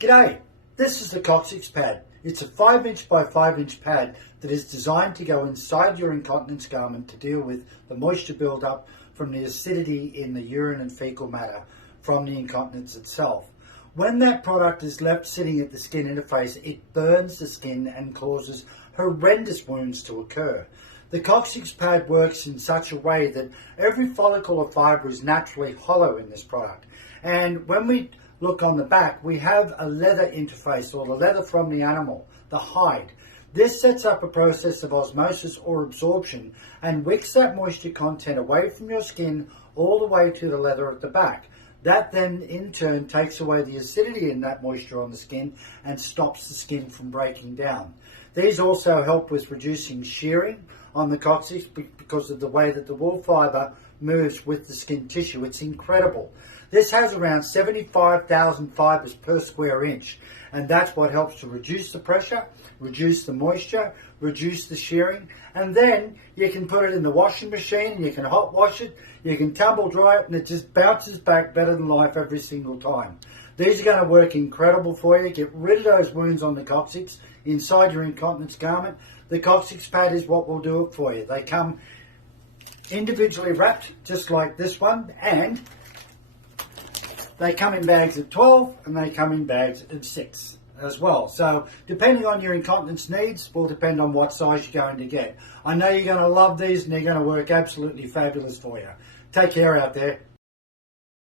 G'day, this is the Coccyx Pad. It's a 5" by 5" pad that is designed to go inside your incontinence garment to deal with the moisture buildup from the acidity in the urine and fecal matter from the incontinence itself. When that product is left sitting at the skin interface, it burns the skin and causes horrendous wounds to occur. The Coccyx Pad works in such a way that every follicle of fibre is naturally hollow in this product. And when we look on the back, we have a leather interface, or the leather from the animal, the hide. This sets up a process of osmosis or absorption and wicks that moisture content away from your skin all the way to the leather at the back. That then in turn takes away the acidity in that moisture on the skin and stops the skin from breaking down. These also help with reducing shearing on the coccyx because of the way that the wool fibre moves with the skin tissue. It's incredible. This has around 75,000 fibres per square inch, and that's what helps to reduce the pressure, reduce the moisture, reduce the shearing, and then you can put it in the washing machine and you can hot wash it, you can tumble dry it, and it just bounces back better than life every single time. These are going to work incredible for you. Get rid of those wounds on the coccyx inside your incontinence garment. The Coccyx Pad is what will do it for you. They come individually wrapped just like this one, and they come in bags of 12 and they come in bags of 6 as well. So depending on your incontinence needs will depend on what size you're going to get. I know you're going to love these and they're going to work absolutely fabulous for you. Take care out there.